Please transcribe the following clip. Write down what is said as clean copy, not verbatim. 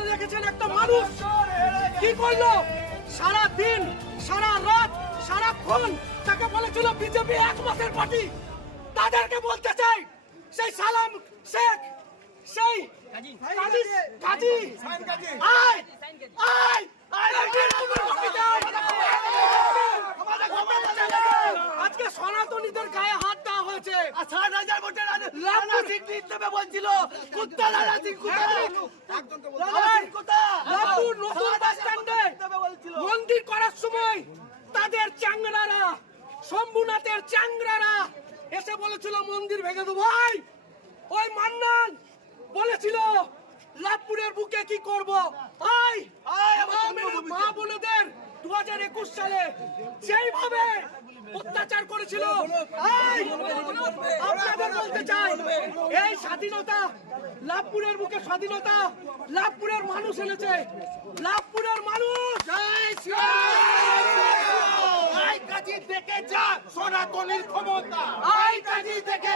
করে রেখেছেন একটা মানুষ। কি করলো? সারা দিন, সারা রাত, সারাক্ষণ তাকে বলেছিল বিজেপি 1 মাসের পার্টি। তাদেরকে বলতে চাই, সেই সালাম শেখ, সেই কাজী আয় আয় আজকে সনাতনীদের গায়ে হাত দেওয়া হয়েছে। 60,000 ভোটের রানা সিং জিতবে বলছিল। কুত্তা রানা সিং লালপুর নতুন বাস স্ট্যান্ডে মন্দির করার সময় তাদের চ্যাংরারা, শম্ভুনাথের চ্যাংরারা এসে বলেছিল মন্দির ভেঙে দেবো। ভাই, ওই মান্নান বলেছিল লাভপুরের বুকে কি করবো। মা বোনদের 2021 সালে যেইভাবে অত্যাচার করেছিল, আপনাদের বলতে চাই, এই স্বাধীনতা, লাভপুরের বুকে স্বাধীনতা লাভপুরের মানুষ এনেছে। লাভপুরের মানুষ কাজী দেখে যা সনাতনীর ক্ষমতা। কাজী দেখে